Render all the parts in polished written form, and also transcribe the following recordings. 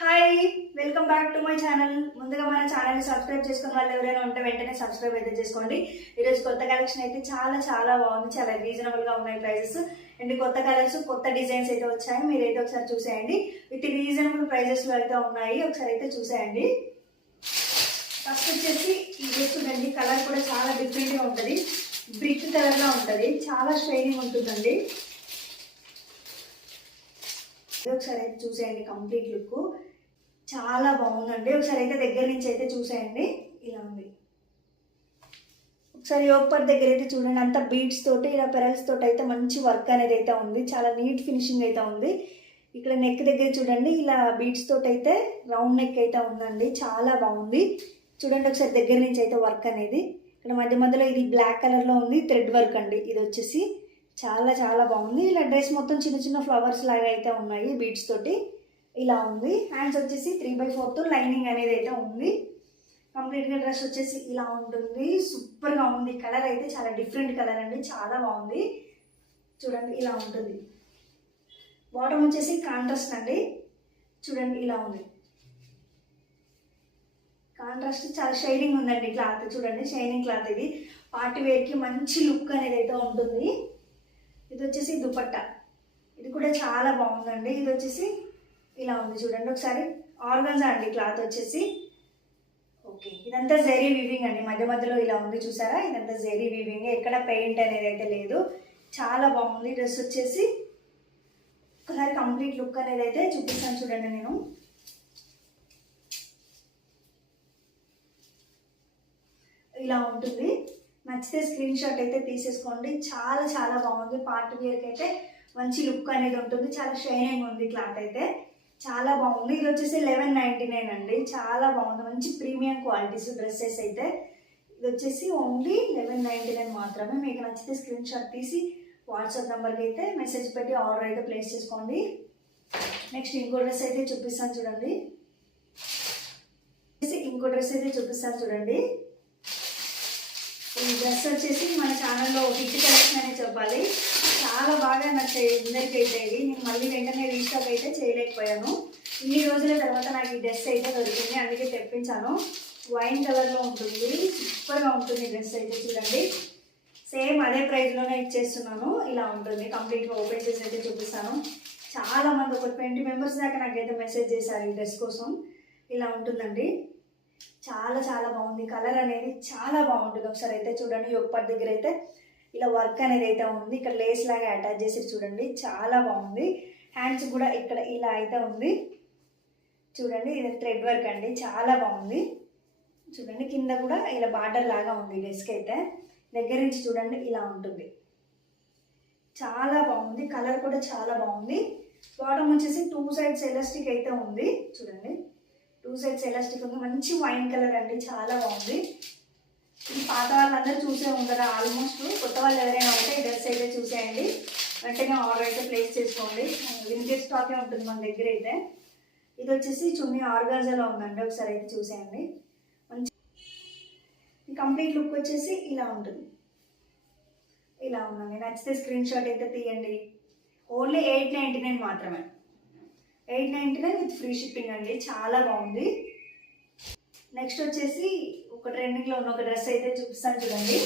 Hi, welcome back to my channel. ముందుగా మన ఛానల్ని సబ్స్క్రైబ్ చేసుకున్న వాళ్ళు ఎవరైనా ఉంటే వెంటనే సబ్స్క్రైబ్ అయితే చేసుకోండి. ఈరోజు కొత్త కలెక్షన్ అయితే చాలా బాగుంది, చాలా రీజనబుల్గా ఉన్నాయి ప్రైజెస్. అండ్ కొత్త కలర్స్, కొత్త డిజైన్స్ అయితే వచ్చాయి. మీరైతే ఒకసారి చూసేయండి. విత్ రీజనబుల్ ప్రైజెస్లో అయితే ఉన్నాయి, ఒకసారి అయితే చూసేయండి. ఫస్ట్ వచ్చేసి ఈ డ్రెస్ చూడండి, కలర్ కూడా చాలా డిఫరెంట్గా ఉంటుంది. బ్రిక్ కలర్లో ఉంటుంది, చాలా షైనింగ్ ఉంటుందండి. ఒకసారి అయితే చూసేయండి, కంప్లీట్ లుక్ చాలా బాగుందండి. ఒకసారి అయితే దగ్గర నుంచి అయితే చూసేయండి. ఇలా ఉంది. ఒకసారి యోగపర్ దగ్గర అయితే చూడండి, అంత బీడ్స్ తోటి ఇలా పెరల్స్ తోటి అయితే మంచి వర్క్ అనేది అయితే ఉంది. చాలా నీట్ ఫినిషింగ్ అయితే ఉంది. ఇక్కడ నెక్ దగ్గర చూడండి, ఇలా బీడ్స్ తోటి అయితే రౌండ్ నెక్ అయితే ఉందండి. చాలా బాగుంది. చూడండి ఒకసారి దగ్గర నుంచి అయితే వర్క్ అనేది. ఇక్కడ మధ్యలో ఇది బ్లాక్ కలర్లో ఉంది, థ్రెడ్ వర్క్ అండి. ఇది వచ్చేసి చాలా బాగుంది. ఇలా డ్రెస్ మొత్తం చిన్న ఫ్లవర్స్ లాగా అయితే ఉన్నాయి బీడ్స్ తోటి. ఇలా ఉంది. హ్యాండ్స్ వచ్చేసి 3/4 లైనింగ్ అనేది అయితే ఉంది. కంప్లీట్గా డ్రెస్ వచ్చేసి ఇలా ఉంటుంది. సూపర్గా ఉంది. కలర్ అయితే చాలా డిఫరెంట్ కలర్ అండి, చాలా బాగుంది. చూడండి ఇలా ఉంటుంది. బాటమ్ వచ్చేసి కాంట్రాస్ట్ అండి. చూడండి ఇలా ఉంది. కాంట్రాస్ట్ చాలా షైనింగ్ ఉందండి క్లాత్. చూడండి షైనింగ్ క్లాత్. ఇది పార్టీ వేర్కి మంచి లుక్ అనేది అయితే ఉంటుంది. ఇది వచ్చేసి దుపట్టా. ఇది కూడా చాలా బాగుందండి. ఇది వచ్చేసి ఇలా ఉంది. చూడండి ఒకసారి ఆర్గన్జా అండి క్లాత్ వచ్చేసి. ఓకే, ఇదంతా జెరీ వీవింగ్ అండి. మధ్యలో ఇలా ఉంది చూసారా, ఇదంతా జెరీ వీవింగ్. ఎక్కడ పెయింట్ అనేది అయితే లేదు. చాలా బాగుంది. డ్రెస్ వచ్చేసి ఒకసారి కంప్లీట్ లుక్ అనేది అయితే చూపిస్తాను చూడండి. నేను ఇలా ఉంటుంది. నచ్చితే స్క్రీన్ షాట్ అయితే తీసేసుకోండి. చాలా బాగుంది. పార్టీ వేర్కి అయితే మంచి లుక్ అనేది ఉంటుంది. చాలా షైనింగ్ ఉంది క్లాత్ అయితే. చాలా బాగుంది. ఇది వచ్చేసి 1199 అండి. చాలా బాగుంది. మంచి ప్రీమియం క్వాలిటీస్ డ్రెస్సెస్ అయితే. ఇది వచ్చేసి ఓన్లీ 1199 మాత్రమే. మీకు నచ్చితే స్క్రీన్ షాట్ తీసి వాట్సాప్ నెంబర్కి అయితే మెసేజ్ పెట్టి ఆర్డర్ అయితే ప్లేస్ చేసుకోండి. నెక్స్ట్ ఇంకో డ్రెస్ అయితే చూపిస్తాను చూడండి. చూడండి. ఈ డ్రెస్ వచ్చేసి మన ఛానల్లో హిట్ కలెక్షన్ అనే చెప్పాలి. చాలా బాగా నచ్చాయి అందరికైతే. ఇది నేను మళ్ళీ వెంటనే రీస్టాక్ అయితే చేయలేకపోయాను. ఇన్ని రోజుల తర్వాత నాకు ఈ డ్రెస్ అయితే దొరికింది, అందుకే తెప్పించాను. వైన్ కలర్లో ఉంటుంది. సూపర్గా ఉంటుంది డ్రెస్ అయితే. చూడండి సేమ్ అదే ప్రైస్లోనే ఇచ్చేస్తున్నాను. ఇలా ఉంటుంది. కంప్లీట్గా ఓపెన్ చేసి అయితే చూపిస్తాను. చాలామంది ఒక 20 మెంబర్స్ దాకా నాకైతే మెసేజ్ చేశారు ఈ డ్రెస్ కోసం. ఇలా ఉంటుందండి. చాలా బాగుంది. కలర్ అనేది చాలా బాగుంటుంది. ఒకసారి అయితే చూడండి. యోగపాట్ దగ్గర అయితే ఇలా వర్క్ అనేది అయితే ఉంది. ఇక్కడ లేస్ లాగా అటాచ్ చేసి చూడండి. చాలా బాగుంది. హ్యాండ్స్ కూడా ఇక్కడ ఇలా అయితే ఉంది. చూడండి ఇది థ్రెడ్ వర్క్ అండి. చాలా బాగుంది. చూడండి కింద కూడా ఇలా బార్డర్ లాగా ఉంది డ్రెస్కి అయితే. దగ్గర నుంచి చూడండి ఇలా ఉంటుంది. చాలా బాగుంది. కలర్ కూడా చాలా బాగుంది. బాటమ్ వచ్చేసి 2 సైడ్స్ ఎలాస్టిక్ అయితే ఉంది. చూడండి 2 సైడ్స్ ఎలాస్టిక్ ఉంది. మంచి వైన్ కలర్ అండి. చాలా బాగుంది. ఇది పాత వాళ్ళందరూ చూసే ఉంటారు ఆల్మోస్ట్. కొత్త వాళ్ళు ఎవరైనా ఉంటే ఈ డ్రెస్ అయితే చూసేయండి. వెంటనే ఆర్డర్ అయితే ప్లేస్ చేసుకోండి. లిమిటెడ్ స్టాకే ఉంటుంది మన దగ్గర అయితే. ఇది వచ్చేసి చున్నీ ఆర్గాన్జాలో ఉందండి. ఒకసారి అయితే చూసేయండి. మంచి కంప్లీట్ లుక్ వచ్చేసి ఇలా ఉంటుంది. ఇలా ఉందండి. నచ్చితే స్క్రీన్ షాట్ అయితే తీయండి. ఓన్లీ 899 మాత్రమే. 899 విత్ ఫ్రీ షిప్పింగ్ అండి. చాలా బాగుంది. నెక్స్ట్ వచ్చేసి ఒక ట్రెండింగ్లో ఉన్న ఒక డ్రెస్ అయితే చూపిస్తాను చూడండి.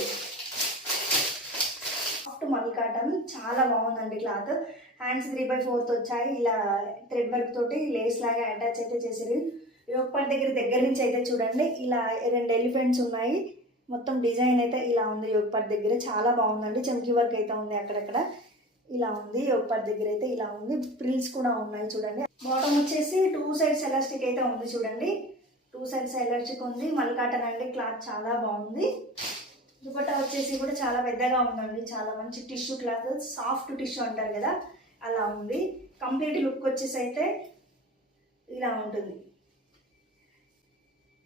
సాఫ్ట్ మల్ కాటన్. చాలా బాగుందండి క్లాత్. హ్యాండ్స్ 3/4 వచ్చాయి. ఇలా థ్రెడ్ వర్క్ తోటి లేస్ లాగా అటాచ్ అయితే చేసారు. యోగపాట్ దగ్గర నుంచి అయితే చూడండి. ఇలా 2 ఎలిఫెంట్స్ ఉన్నాయి. మొత్తం డిజైన్ అయితే ఇలా ఉంది యోగపాట్ దగ్గర. చాలా బాగుందండి. చమ్కీ వర్క్ అయితే ఉంది అక్కడక్కడ. ఇలా ఉంది. యోగపాట్ దగ్గర అయితే ఇలా ఉంది. ప్రిల్స్ కూడా ఉన్నాయి చూడండి. బాటమ్ వచ్చేసి 2 సైడ్స్ ఎలాస్టిక్ అయితే ఉంది. చూడండి 2 సైడ్స్ ఎలాస్టిక్ ఉంది. మల్ కాటన్ అండి. క్లాత్ చాలా బాగుంది. దుపట్టా వచ్చేసి కూడా చాలా పెద్దగా ఉందండి. చాలా మంచి టిష్యూ క్లాత్, సాఫ్ట్ టిష్యూ అంటారు కదా, అలా ఉంది. కంప్లీట్ లుక్ వచ్చేసి అయితే ఇలా ఉంటుంది.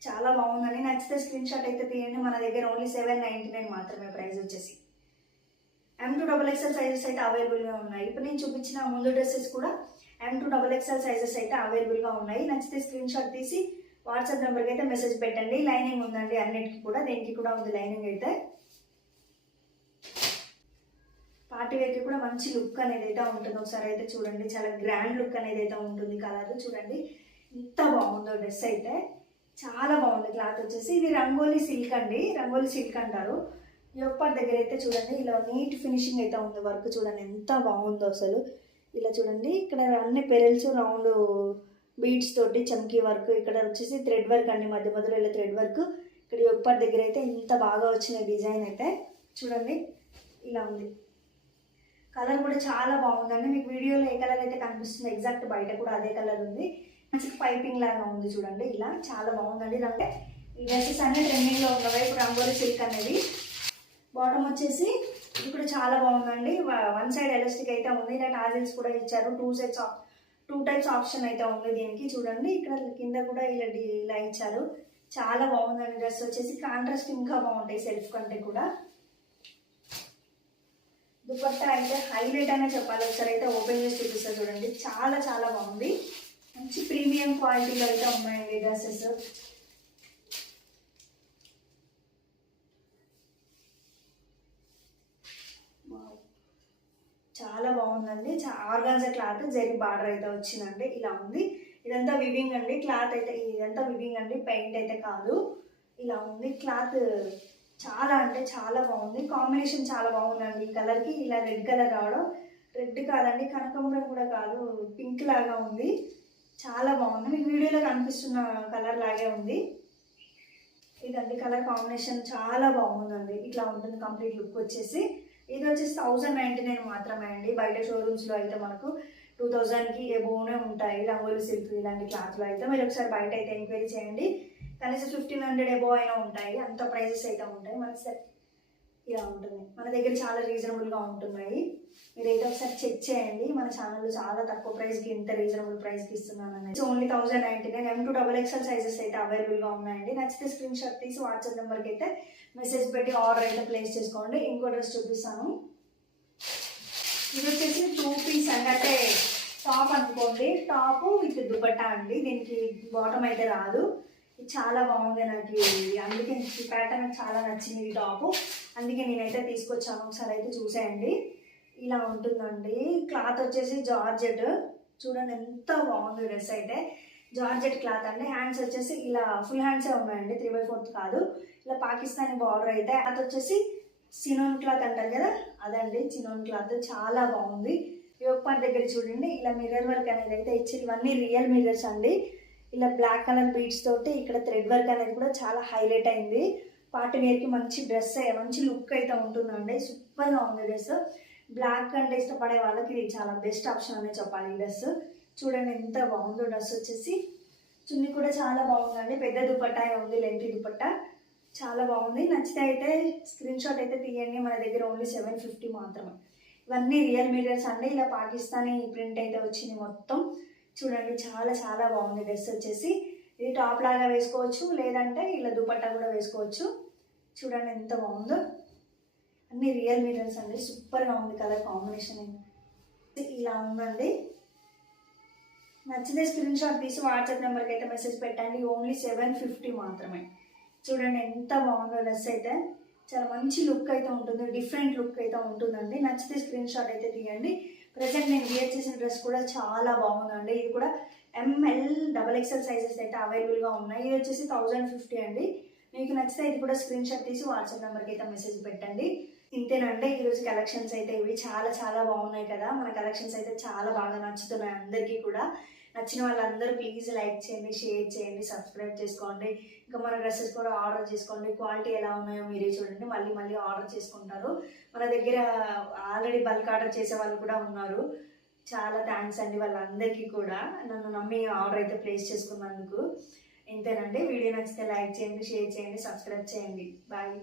చాలా బాగుందండి. నచ్చితే స్క్రీన్ షాట్ అయితే తీయండి. మన దగ్గర ఓన్లీ 799 మాత్రమే ప్రైస్ వచ్చేసి. M2XXL సైజెస్ అయితే అవైలబుల్గా ఉన్నాయి. ఇప్పుడు నేను చూపించిన ముందు డ్రెస్సెస్ కూడా M2XXL సైజెస్ అయితే అవైలబుల్గా ఉన్నాయి. నచ్చితే స్క్రీన్ షాట్ తీసి వాట్సాప్ నెంబర్కి అయితే మెసేజ్ పెట్టండి. లైనింగ్ ఉందండి అన్నిటికీ కూడా. దేనికి కూడా ఉంది లైనింగ్ అయితే. పార్టీ వేర్కి కూడా మంచి లుక్ అనేది అయితే ఉంటుంది. ఒకసారి అయితే చూడండి. చాలా గ్రాండ్ లుక్ అనేది అయితే ఉంటుంది. కలర్ చూడండి ఎంత బాగుందో డ్రెస్ అయితే, చాలా బాగుంది. క్లాత్ వచ్చేసి ఇది రంగోలీ సిల్క్ అండి, రంగోలీ సిల్క్ అంటారు. యోగపాట్ దగ్గర అయితే చూడండి ఇలా నీట్ ఫినిషింగ్ అయితే ఉంది. వర్క్ చూడండి ఎంత బాగుందో అసలు. ఇలా చూడండి ఇక్కడ అన్ని పెరల్స్ రౌండ్ బీడ్స్ తోటి చమ్కీ వర్క్, ఇక్కడ వచ్చేసి థ్రెడ్ వర్క్ అండి, మధ్య మధ్యలో ఇలా థ్రెడ్ వర్క్. ఇక్కడ యోగపాట్ దగ్గర అయితే ఇంత బాగా వచ్చిన డిజైన్ అయితే చూడండి ఇలా ఉంది. కలర్ కూడా చాలా బాగుందండి. మీకు వీడియోలో ఏ కలర్ అయితే కనిపిస్తుంది ఎగ్జాక్ట్ బయట కూడా అదే కలర్ ఉంది. మంచి పైపింగ్ లాగా ఉంది చూడండి, ఇలా చాలా బాగుందండి. అంటే ఈ డ్రెస్సెస్ అన్ని ట్రెండింగ్లో ఉన్నవి ఇప్పుడు రంగోలీ సిల్క్ అనేది. బాటమ్ వచ్చేసి ఇది కూడా చాలా బాగుందండి. వన్ సైడ్ ఎలాస్టిక్ అయితే ఉంది, ఇలా టాజిల్స్ కూడా ఇచ్చారు. టూ టైప్స్ ఆప్షన్ అయితే ఉంది దీనికి. చూడండి ఇక్కడ కింద కూడా ఇలా ఇచ్చారు. చాలా బాగుందండి డ్రెస్ వచ్చేసి. కాంట్రాస్ట్ ఇంకా బాగుంటాయి సెల్ఫ్ కంటే కూడా. దుపట్టా అయితే హైలైట్ అనే చెప్పాలి. ఒకసారి అయితే ఓపెన్ చేసి చూపిస్తారు చూడండి, చాలా చాలా బాగుంది. మంచి ప్రీమియం క్వాలిటీలో అయితే ఉన్నాయండి డ్రెస్సెస్. చాలా బాగుందండి. ఆర్గాన్జా క్లాత్ జరీ బార్డర్ అయితే వచ్చిందండి, ఇలా ఉంది. ఇదంతా వివింగ్ అండి, క్లాత్ అయితే ఇదంతా వివింగ్ అండి, పెయింట్ అయితే కాదు. ఇలా ఉంది క్లాత్, చాలా అంటే చాలా బాగుంది. కాంబినేషన్ చాలా బాగుందండి. ఈ కలర్కి ఇలా రెడ్ కలర్ రావడం, రెడ్ కాదండి కనకాంబరం కూడా కాదు, పింక్ లాగా ఉంది. చాలా బాగుంది. మీకు వీడియోలో కనిపిస్తున్న కలర్ లాగే ఉంది. ఇదండి కలర్ కాంబినేషన్ చాలా బాగుందండి. ఇట్లా ఉంటుంది కంప్లీట్ లుక్ వచ్చేసి. ఇది వచ్చేసి 1099 మాత్రమే అండి. బయట షోరూమ్స్లో అయితే మనకు 2000కి ఎబోనే ఉంటాయి రంగోలీ సిల్క్ ఇలాంటి క్లాత్లో అయితే. మీరు ఒకసారి బయట అయితే ఎంక్వైరీ చేయండి, కనీసం 1500 ఎబో అయినా ఉంటాయి, అంత ప్రైజెస్ అయితే ఉంటాయి. మనకి సరే ఇలా ఉంటుంది, మన దగ్గర చాలా రీజనబుల్గా ఉంటున్నాయి. మీరు అయితే ఒకసారి చెక్ చేయండి. మన ఛానల్లో చాలా తక్కువ ప్రైస్కి ఇంత రీజనబుల్ ప్రైస్కి ఇస్తున్నాను అనేది. ఓన్లీ 1099 M2XXL సైజెస్ అయితే అవైలబుల్గా ఉన్నాయండి. నచ్చితే స్క్రీన్ షాట్ తీసి వాట్సాప్ నెంబర్కి అయితే మెసేజ్ పెట్టి ఆర్డర్ అయితే ప్లేస్ చేసుకోండి. ఇంకో డ్రెస్ చూపిస్తాను. ఇది వచ్చేసి 2 పీస్ అండి, అంటే టాప్ అనుకోండి, టాప్ విత్ దుపట్టా అండి. దీనికి బాటమ్ అయితే రాదు. ఇది చాలా బాగుంది నాకు, అందుకే ఈ ప్యాటర్న్ నాకు చాలా నచ్చింది ఈ టాపు, అందుకే నేనైతే తీసుకొచ్చాను. ఒకసారి అయితే చూసేయండి. ఇలా ఉంటుందండి. క్లాత్ వచ్చేసి జార్జెట్, చూడండి ఎంత బాగుంది డ్రెస్ అయితే. జార్జెట్ క్లాత్ అండి. హ్యాండ్స్ వచ్చేసి ఇలా ఫుల్ హ్యాండ్సే ఉన్నాయండి, 3/4 కాదు. ఇలా పాకిస్తానీ బార్డర్ అయితే. అది వచ్చేసి చినోన్ క్లాత్ అంటారు కదా, అదండి చినోన్ క్లాత్, చాలా బాగుంది. యోగపాట్ దగ్గర చూడండి ఇలా మిర్రర్ వర్క్ అనేది అయితే ఇచ్చి, ఇవన్నీ రియల్ మిర్రర్స్ అండి. ఇలా బ్లాక్ కలర్ బీడ్స్ తోటి ఇక్కడ థ్రెడ్ వర్క్ అనేది కూడా చాలా హైలైట్ అయింది. పార్టీ వేర్కి మంచి డ్రెస్, మంచి లుక్ అయితే ఉంటుందండి. సూపర్గా ఉంది డ్రెస్. బ్లాక్ అంటే ఇష్టపడే వాళ్ళకి ఇది చాలా బెస్ట్ ఆప్షన్ అనే చెప్పాలి. ఈ డ్రెస్ చూడండి ఎంత బాగుందో. డ్రెస్ వచ్చేసి చున్నీ కూడా చాలా బాగుందండి, పెద్ద దుపట్టా ఉంది, లెంతీ దుపట్టా, చాలా బాగుంది. నచ్చితే అయితే స్క్రీన్ షాట్ అయితే తీయండి. మన దగ్గర ఓన్లీ 750 మాత్రమే. ఇవన్నీ రియల్ మిర్రర్స్ అండి. ఇలా పాకిస్తానీ ప్రింట్ అయితే వచ్చింది మొత్తం. చూడండి చాలా చాలా బాగుంది డ్రెస్ వచ్చేసి. ఇది టాప్ లాగా వేసుకోవచ్చు, లేదంటే ఇలా దుపట్టా కూడా వేసుకోవచ్చు. చూడండి ఎంత బాగుందో. అన్ని రియల్ మిర్రర్స్ అండి, సూపర్గా ఉంది కలర్ కాంబినేషన్. ఇలా ఉందండి. నచ్చితే స్క్రీన్ షాట్ తీసి వాట్సాప్ నెంబర్కి అయితే మెసేజ్ పెట్టండి. ఓన్లీ 750 మాత్రమే. చూడండి ఎంత బాగుందో డ్రెస్ అయితే. చాలా మంచి లుక్ అయితే ఉంటుంది, డిఫరెంట్ లుక్ అయితే ఉంటుందండి. నచ్చితే స్క్రీన్ షాట్ అయితే తీయండి. ప్రజెంట్ నేను వేర్ చేసిన డ్రెస్ కూడా చాలా బాగుందండి. ఇది కూడా ML XXL సైజెస్ అయితే అవైలబుల్గా ఉన్నాయి. ఇది వచ్చేసి 1050 అండి. మీకు నచ్చితే ఇది కూడా స్క్రీన్ షాట్ తీసి వాట్సాప్ నెంబర్కి అయితే మెసేజ్ పెట్టండి. ఇంతేనండి ఈరోజు కలెక్షన్స్ అయితే ఇవి. చాలా చాలా బాగున్నాయి కదా, మన కలెక్షన్స్ అయితే చాలా బాగా నచ్చుతున్నాయి అందరికీ కూడా. నచ్చిన వాళ్ళందరూ ప్లీజ్ లైక్ చేయండి, షేర్ చేయండి, సబ్స్క్రైబ్ చేసుకోండి. ఇంకా మన డ్రెస్సెస్ కూడా ఆర్డర్ చేసుకోండి. క్వాలిటీ ఎలా ఉన్నాయో మీరే చూడండి, మళ్ళీ మళ్ళీ ఆర్డర్ చేసుకుంటారు. మన దగ్గర ఆల్రెడీ బల్క్ ఆర్డర్ చేసే వాళ్ళు కూడా ఉన్నారు. చాలా థ్యాంక్స్ అండి వాళ్ళందరికీ కూడా, నన్ను నమ్మి ఆర్డర్ అయితే ప్లేస్ చేసుకున్నందుకు. ఇంతేనండి. వీడియో నచ్చితే లైక్ చేయండి, షేర్ చేయండి, సబ్స్క్రైబ్ చేయండి. బాయ్.